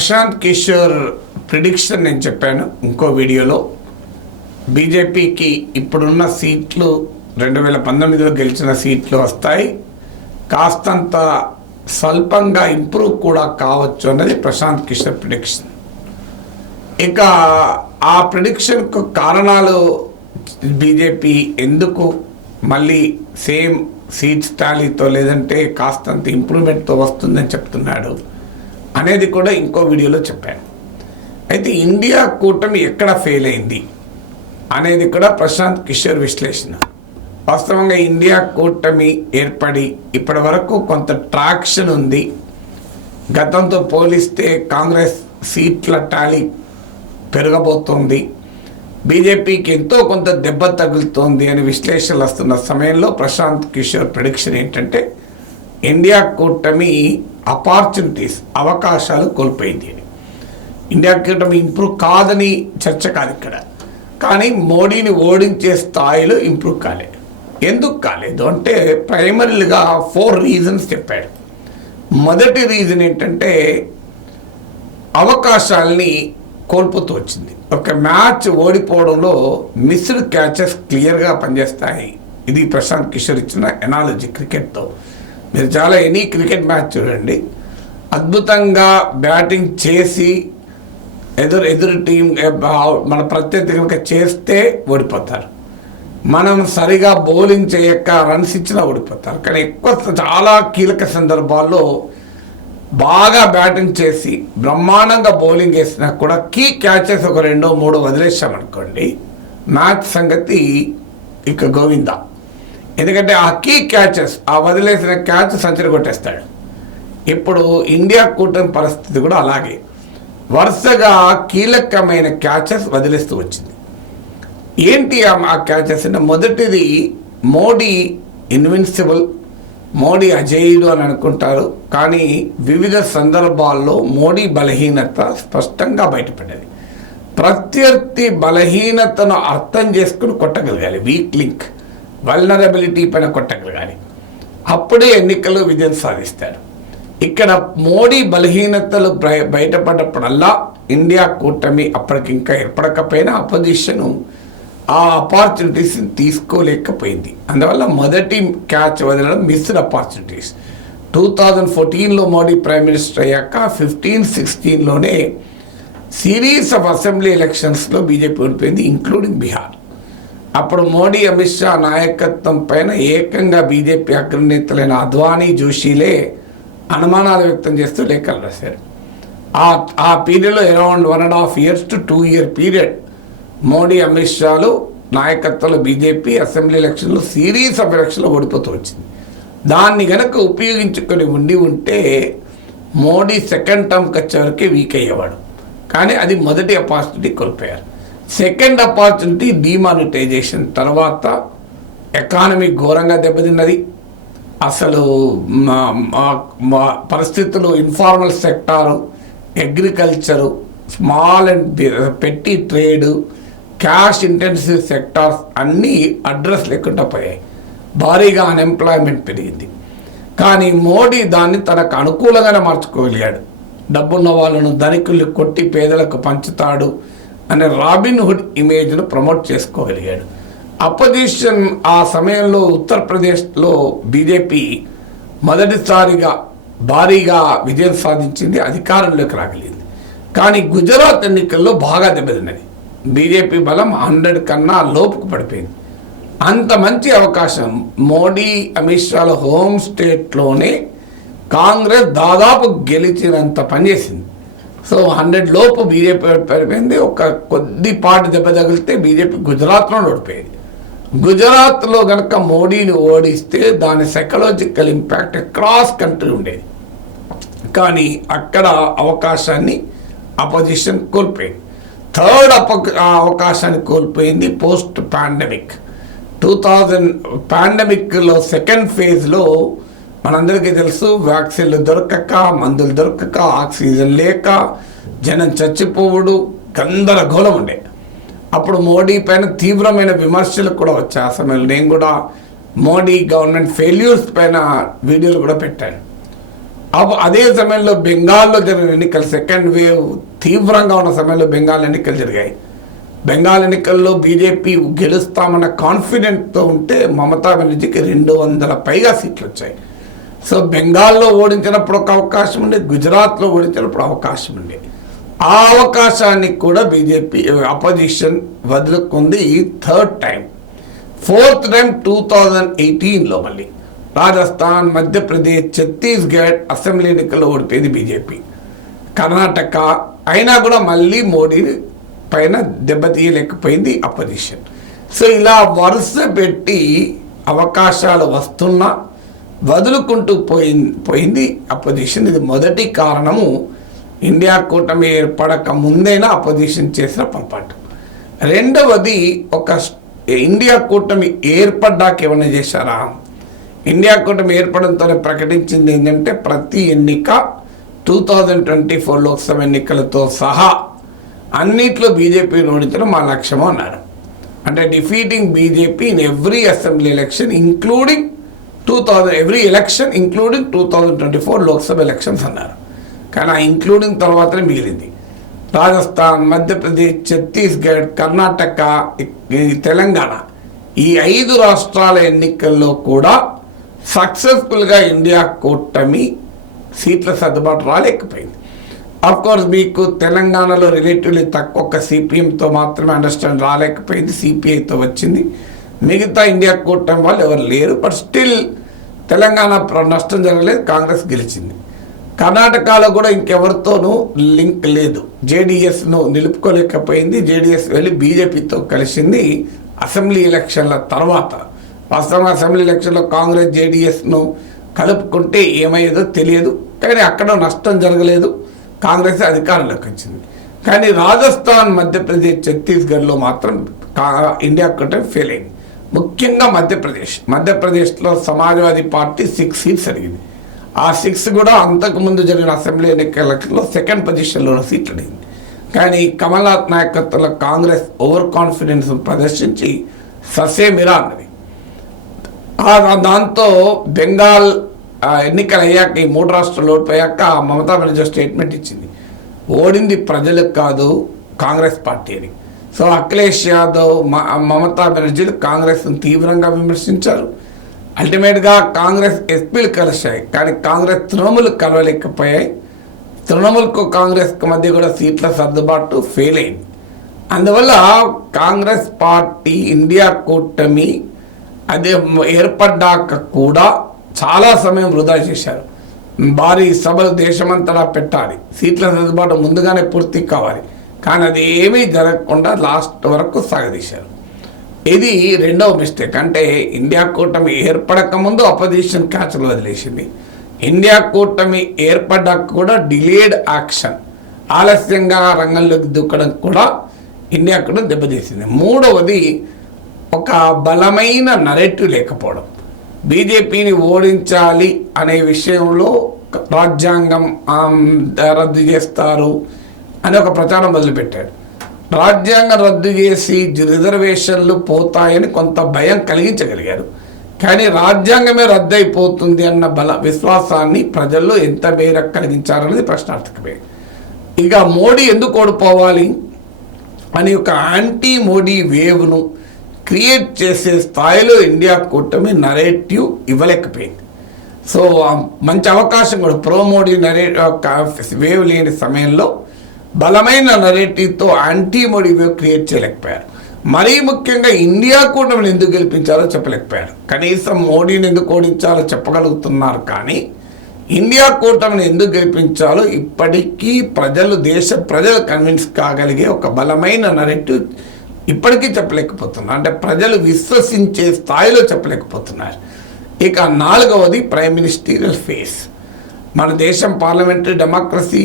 Prashanth Kishore prediction నేను చెప్పాను ఇంకో వీడియోలో. బీజేపీకి ఇప్పుడున్న సీట్లు 2019లో గెలిచిన సీట్లు వస్తాయి, కాస్తంత స్వల్పంగా ఇంప్రూవ్ కూడా కావచ్చు అన్నది ప్రశాంత్ కిషోర్ ప్రిడిక్షన్. ఇక ఆ ప్రిడిక్షన్కు కారణాలు బీజేపీ ఎందుకు మళ్ళీ సేమ్ సీట్స్ టాలీతో లేదంటే కాస్తంత ఇంప్రూవ్మెంట్తో వస్తుందని చెప్తున్నాడు అనేది కూడా ఇంకో వీడియోలో చెప్పాను. అయితే ఇండియా కూటమి ఎక్కడ ఫెయిల్ అయింది అనేది కూడా ప్రశాంత్ కిషోర్ విశ్లేషణ. వాస్తవంగా ఇండియా కూటమి ఏర్పడి ఇప్పటి వరకు కొంత ట్రాక్షన్ ఉంది. గతంతో పోలిస్తే కాంగ్రెస్ సీట్ల టాలీ పెరగబోతోంది, బీజేపీకి ఎంతో కొంత దెబ్బ తగులుతోంది అని విశ్లేషణలు వస్తున్న సమయంలో ప్రశాంత్ కిషోర్ ప్రిడిక్షన్ ఏంటంటే ఇండియా కూటమి ఆపర్చునిటీస్ అవకాశాలు కోల్పోయింది అని. ఇండియా కూటమి ఇంప్రూవ్ కాదని చర్చ కాదు ఇక్కడ, కానీ మోడీని ఓడించే స్థాయిలో ఇంప్రూవ్ కాలేదు. ఎందుకు కాలేదు అంటే ప్రైమరీగా 4 రీజన్స్ చెప్పాడు. మొదటి రీజన్ ఏంటంటే అవకాశాలని కోల్పోతూ వచ్చింది. ఒక మ్యాచ్ ఓడిపోవడంలో మిస్డ్ క్యాచెస్ క్లియర్గా పనిచేస్తాయి. ఇది ప్రశాంత్ కిషోర్ ఇచ్చిన ఎనాలజీ క్రికెట్తో. మీరు చాలా ఎనీ క్రికెట్ మ్యాచ్ చూడండి, అద్భుతంగా బ్యాటింగ్ చేసి ఎదురు టీం మన ప్రత్యర్థి కనుక చేస్తే ఓడిపోతారు. మనం సరిగా బౌలింగ్ చేయక రన్స్ ఇచ్చినా ఓడిపోతారు. కానీ ఎక్కువ చాలా కీలక సందర్భాల్లో బాగా బ్యాటింగ్ చేసి బ్రహ్మాండంగా బౌలింగ్ వేసినా కూడా కీ క్యాచెస్ ఒక 2-3 వదిలేసామనుకోండి, మ్యాచ్ సంగతి ఇక గోవిందా. ఎందుకంటే ఆ కీ క్యాచెస్, ఆ వదిలేసిన క్యాచ్ సెంచరీ కొట్టేస్తాడు. ఇప్పుడు ఇండియా కూటమి పరిస్థితి కూడా అలాగే వరుసగా కీలకమైన క్యాచెస్ వదిలేస్తూ వచ్చింది. ఏంటి ఆ క్యాచెస్ అంటే మొదటిది మోడీ ఇన్విన్సిబుల్, మోడీ అజేయుడు అని అనుకుంటారు, కానీ వివిధ సందర్భాల్లో మోడీ బలహీనత స్పష్టంగా బయటపడ్డది. ప్రత్యర్థి బలహీనతను అర్థం చేసుకుని కొట్టగలగాలి, వీక్ లింక్ వల్నరబిలిటీ పైన కొట్టగలగాలి, అప్పుడే ఎన్నికల్లో విజయం సాధిస్తారు. ఇక్కడ మోడీ బలహీనతలు బయటపడ్డప్పుడల్లా ఇండియా కూటమి అప్పటికింకా ఏర్పడకపోయినా అపోజిషన్ ఆ ఆపర్చునిటీస్ని తీసుకోలేకపోయింది. అందువల్ల మొదటి క్యాచ్ వదలడం మిస్డ్ ఆపర్చునిటీస్. 2014లో మోడీ ప్రైమ్ మినిస్టర్ అయ్యాక 15-16లోనే సిరీస్ ఆఫ్ అసెంబ్లీ ఎలక్షన్స్లో బీజేపీ ఓడిపోయింది, ఇంక్లూడింగ్ బీహార్. అప్పుడు మోడీ అమిత్ షా నాయకత్వం పైన ఏకంగా బీజేపీ అగ్రనేతలైన అద్వానీ, జోషిలే అనుమానాలు వ్యక్తం చేస్తూ లేఖలు రాశారు. ఆ పీరియడ్లో around 1.5 years to 2 year period Modi Amit షాలు నాయకత్వంలో బీజేపీ అసెంబ్లీ ఎలక్షన్లో సిరీస్ ఆఫ్ ఎలక్షన్లో ఓడిపోతూ వచ్చింది. దాన్ని గనక ఉపయోగించుకొని ఉంటే మోడీ సెకండ్ టర్మ్కి వచ్చేవరకే వీక్ అయ్యేవాడు. కానీ అది మొదటి ఆపర్చునిటీ కోల్పోయారు. సెకండ్ ఆపర్చునిటీ డిమానిటైజేషన్ తర్వాత ఎకానమీ ఘోరంగా దెబ్బతిన్నది. అసలు పరిస్థితులు informal sector, agriculture, small and petty trade, cash intensive sectors అన్నీ అడ్రస్ లేకుండా పోయాయి. భారీగా అన్ఎంప్లాయ్మెంట్ పెరిగింది. కానీ మోడీ దాన్ని తనకు అనుకూలంగానే మార్చుకోగలిగాడు. డబ్బున్న వాళ్ళను ధనికుల్ని కొట్టి పేదలకు పంచుతాడు అనే రాబిన్ హుడ్ ఇమేజ్ను ప్రమోట్ చేసుకోగలిగాడు. అపోజిషన్ ఆ సమయంలో ఉత్తరప్రదేశ్లో బీజేపీ మొదటిసారిగా భారీగా విజయం సాధించింది, అధికారంలోకి రాగలిగింది. కానీ గుజరాత్ ఎన్నికల్లో బాగా దెబ్బతిన్నది. బీజేపీ బలం 100 కన్నా లోపుకు పడిపోయింది. అంత మంచి అవకాశం మోడీ అమిత్ షాల హోమ్ స్టేట్లోనే కాంగ్రెస్ దాదాపు గెలిచినంత పనిచేసింది. సో 100 లోపు బీజేపీ పడిపోయింది. ఒక కొద్దిపాటి దెబ్బ తగిలితే బీజేపీ గుజరాత్లో ఓడిపోయింది. గుజరాత్లో కనుక మోడీని ఓడిస్తే దాని సైకలాజికల్ ఇంపాక్ట్ అక్రాస్ కంట్రీ ఉండేది. కానీ అక్కడ అవకాశాన్ని అపోజిషన్ కోల్పోయింది. థర్డ్ అవకాశాన్ని కోల్పోయింది పోస్ట్ పాండమిక్. 2000 పాండమిక్లో సెకండ్ ఫేజ్లో మనందరికీ తెలుసు, వ్యాక్సిన్లు దొరకక, మందులు దొరకక, ఆక్సిజన్ లేక జనం చచ్చిపోవుడు, గందరగోళం ఉండే. అప్పుడు మోడీ పైన తీవ్రమైన విమర్శలు కూడా వచ్చాయి. ఆ సమయంలో నేను కూడా మోడీ గవర్నమెంట్ ఫెయిల్యూర్స్ పైన వీడియోలు కూడా పెట్టాను. అదే సమయంలో బెంగాల్లో జరిగిన ఎన్నికలు సెకండ్ వేవ్ తీవ్రంగా ఉన్న సమయంలో బెంగాల్ ఎన్నికలు జరిగాయి. బెంగాల్ ఎన్నికల్లో బీజేపీ గెలుస్తామన్న కాన్ఫిడెంట్తో ఉంటే మమతా బెనర్జీకి 200 పైగా సీట్లు వచ్చాయి. సో బెంగాల్లో ఓడించినప్పుడు ఒక అవకాశం ఉండే, గుజరాత్లో ఓడించినప్పుడు అవకాశం ఉండే. ఆ అవకాశాన్ని కూడా బీజేపీ అపోజిషన్ వదులుకుంది ఈ థర్డ్ టైం. ఫోర్త్ టైం 2018లో మళ్ళీ రాజస్థాన్, మధ్యప్రదేశ్, ఛత్తీస్గఢ్ అసెంబ్లీ ఎన్నికల్లో ఓడిపోయింది బీజేపీ. కర్ణాటక అయినా కూడా మళ్ళీ మోడీ పైన దెబ్బతీయలేకపోయింది అపోజిషన్. సో ఇలా వరుస పెట్టి అవకాశాలు వస్తున్నా వదులుకుంటూ పోయింది అపోజిషన్. ఇది మొదటి కారణము ఇండియా కూటమి ఏర్పడక ముందైనా అపోజిషన్ చేసిన పొరపాటు. రెండవది, ఒక ఇండియా కూటమి ఏర్పడ్డాక ఏమైనా చేశారా? ఇండియా కూటమి ఏర్పడంతోనే ప్రకటించింది ఏంటంటే ప్రతి ఎన్నిక 2024 లోక్సభ ఎన్నికలతో సహా అన్నిట్లో బీజేపీని ఓడించడం మా లక్ష్యము అన్నారు. అంటే defeating BJP in every assembly election including 2024 Lok Sabha elections అన్నారు. కానీ ఆ ఇంక్లూడింగ్ తర్వాతనే మిగిలింది. రాజస్థాన్, మధ్యప్రదేశ్, ఛత్తీస్గఢ్, కర్ణాటక, తెలంగాణ ఈ 5 రాష్ట్రాల ఎన్నికల్లో కూడా సక్సెస్ఫుల్గా ఇండియా కూటమి సీట్ల సర్దుబాటు రాలేకపోయింది. కోర్స్ మీకు తెలంగాణలో రిలేటివ్లీ తక్కువ, ఒక సిపిఎంతో మాత్రమే అండర్స్టాండ్ రాలేకపోయింది, సిపిఐతో వచ్చింది. మిగతా ఇండియా కూటమి వాళ్ళు ఎవరు లేరు. బట్ స్టిల్ తెలంగాణ నష్టం జరగలేదు, కాంగ్రెస్ గెలిచింది. కర్ణాటకలో కూడా ఇంకెవరితోనూ లింక్ లేదు, జేడీఎస్ను నిలుపుకోలేకపోయింది. జేడీఎస్ వెళ్ళి బీజేపీతో కలిసింది అసెంబ్లీ ఎలక్షన్ల తర్వాత. వాస్తవంగా అసెంబ్లీ ఎలక్షన్లో కాంగ్రెస్ జేడీఎస్ను కలుపుకుంటే ఏమయ్యేదో తెలియదు, కానీ అక్కడ నష్టం జరగలేదు, కాంగ్రెస్ అధికారంలోకి వచ్చింది. కానీ రాజస్థాన్, మధ్యప్రదేశ్, ఛత్తీస్గఢ్లో మాత్రం ఇండియా కూటమి ఫెయిల్ అయింది. ముఖ్యంగా మధ్యప్రదేశ్లో సమాజ్వాదీ పార్టీ 6 సీట్స్ అడిగింది. ఆ 6 కూడా అంతకుముందు జరిగిన అసెంబ్లీ ఎన్నికలలో సెకండ్ పొజిషన్లో సీట్లు అడిగింది. కానీ కమల్నాథ్ నాయకత్వంలో కాంగ్రెస్ ఓవర్ కాన్ఫిడెన్స్ ప్రదర్శించి ససేమిరా అన్నది. దాంతో బెంగాల్ ఎన్నికలు అయ్యాక, ఈ 3 రాష్ట్రాలు ఓడిపోయాక మమతా బెనర్జీ స్టేట్మెంట్ ఇచ్చింది, ఓడింది ప్రజలకు కాదు కాంగ్రెస్ పార్టీ అని. సో అఖిలేష్ యాదవ్, మమతా బెనర్జీలు కాంగ్రెస్ను తీవ్రంగా విమర్శించారు. అల్టిమేట్గా కాంగ్రెస్ ఎస్పీలు కలిశాయి, కానీ కాంగ్రెస్ తృణమూలు కలవలేకపోయాయి. తృణమూల్కు కాంగ్రెస్కు మధ్య కూడా సీట్ల సర్దుబాటు ఫెయిల్ అయింది. అందువల్ల కాంగ్రెస్ పార్టీ ఇండియా కూటమి అదే ఏర్పడ్డాక కూడా చాలా సమయం వృధా చేశారు. భారీ సభలు దేశమంతటా పెట్టాలి, సీట్ల సర్దుబాటు ముందుగానే పూర్తి కావాలి, కానీ అది ఏమీ జరగకుండా లాస్ట్ వరకు సాగదీశారు. ఇది రెండవ మిస్టేక్. అంటే ఇండియా కూటమి ఏర్పడక ముందు అపోజిషన్ క్యాచ్లు వదిలేసింది. ఇండియా కూటమి ఏర్పడ్డాక కూడా డిలేడ్ యాక్షన్, ఆలస్యంగా రంగంలోకి దూకడం కూడా ఇండియా కూటమి దెబ్బతీసింది. మూడవది, ఒక బలమైన నరేటివ్ లేకపోవడం. బీజేపీని ఓడించాలి అనే విషయంలో రాజ్యాంగం రద్దు చేస్తారు అని ఒక ప్రచారం మొదలుపెట్టాడు. రాజ్యాంగం రద్దు చేసి రిజర్వేషన్లు పోతాయని కొంత భయం కలిగించగలిగారు. కానీ రాజ్యాంగమే రద్దు అయిపోతుంది అన్న విశ్వాసాన్ని ప్రజల్లో ఎంత మేరకు కలిగించారనేది ప్రశ్నార్థకమే. ఇక మోడీ ఎందుకు ఓడిపోవాలి అని ఒక యాంటీ మోడీ వేవ్ను క్రియేట్ చేసే స్థాయిలో ఇండియా కూటమి నరేటివ్ ఇవ్వలేకపోయింది. సో మంచి అవకాశం కూడా ప్రో మోడీ వేవ్ లేని సమయంలో బలమైన నరేటివ్తో యాంటీ మోడీ వేవ్ క్రియేట్ చేయలేకపోయారు. మరీ ముఖ్యంగా ఇండియా కూటమిని ఎందుకు గెలిపించాలో చెప్పలేకపోయారు. కనీసం మోడీని ఎందుకు ఓడించాలో చెప్పగలుగుతున్నారు, కానీ ఇండియా కూటమిని ఎందుకు గెలిపించాలో ఇప్పటికీ దేశ ప్రజలు కన్విన్స్ కాగలిగే ఒక బలమైన నరేటివ్ ఇప్పటికీ చెప్పలేకపోతున్నారు. అంటే ప్రజలు విశ్వసించే స్థాయిలో చెప్పలేకపోతున్నారు. ఇక 4వది ప్రైమ్ మినిస్టీరియల్ ఫేస్. మన దేశం పార్లమెంటరీ డెమోక్రసీ,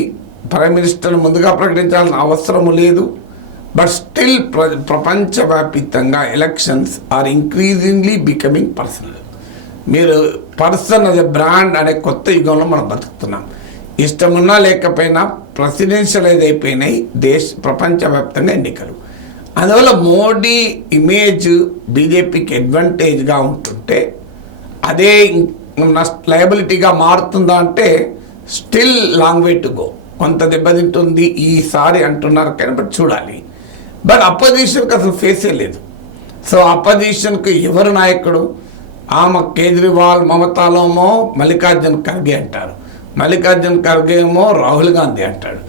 ప్రైమ్ మినిస్టర్ను ముందుగా ప్రకటించాల్సిన అవసరం లేదు. బట్ స్టిల్ ప్రపంచవ్యాప్తంగా elections are increasingly becoming personal. మీరు పర్సన్ అదే బ్రాండ్ అనే కొత్త యుగంలో మనం బతుకుతున్నాం. ఇష్టమున్నా లేకపోయినా ప్రెసిడెన్షియలైజ్ అయిపోయినాయి ప్రపంచవ్యాప్తంగా ఎన్నికలు. అందువల్ల మోడీ ఇమేజ్ బీజేపీకి అడ్వాంటేజ్గా ఉంటుంటే అదే లయబిలిటీగా మారుతుందా అంటే still long way to go. కొంత దెబ్బతింటుంది ఈసారి అంటున్నారు కానీ బట్ చూడాలి. బట్ అపోజిషన్కి అసలు ఫేసే లేదు. సో అపోజిషన్కి ఎవరు నాయకుడు? ఆమె కేజ్రీవాల్, మమతాలోమో మల్లికార్జున్ ఖర్గే అంటారు, మల్లికార్జున్ ఖర్గే ఏమో రాహుల్ గాంధీ అంటాడు,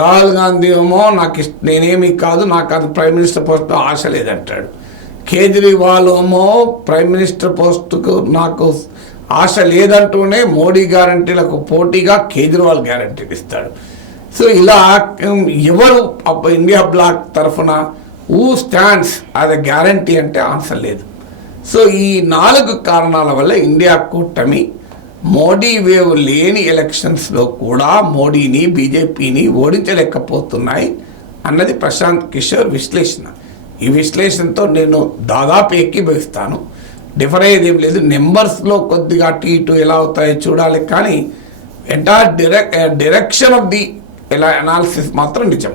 రాహుల్ గాంధీ ఏమో నేనేమీ కాదు, నాకు అది ప్రైమ్ మినిస్టర్ పోస్ట్ ఆశ లేదంటాడు, కేజ్రీవాల్ ఏమో ప్రైమ్ మినిస్టర్ పోస్టుకు నాకు ఆశ లేదంటూనే మోడీ గ్యారంటీలకు పోటీగా కేజ్రీవాల్ గ్యారంటీలు ఇస్తాడు. సో ఇలా ఎవరు ఇండియా బ్లాక్ తరఫున స్టాండ్స్ అది గ్యారంటీ అంటే ఆన్సర్ లేదు. సో ఈ 4 కారణాల వల్ల ఇండియా కూటమి మోడీ వేవ్ లేని ఎలక్షన్స్లో కూడా మోడీని, బీజేపీని ఓడించలేకపోతున్నాయి అన్నది ప్రశాంత్ కిషోర్ విశ్లేషణ. ఈ విశ్లేషణతో నేను దాదాపు ఏకీభవిస్తాను. డిఫర్ అయ్యేది ఏం లేదు. నెంబర్స్లో కొద్దిగా అటు ఇటు ఎలా అవుతాయో చూడాలి, కానీ entire direction of the analysis మాత్రం నిజం.